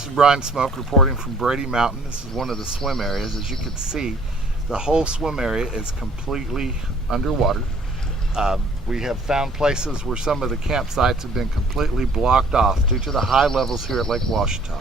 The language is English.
This is Brian Smoke reporting from Brady Mountain. This is one of the swim areas. As you can see, the whole swim area is completely underwater. We have found places where some of the campsites have been completely blocked off due to the high levels here at Lake Ouachita.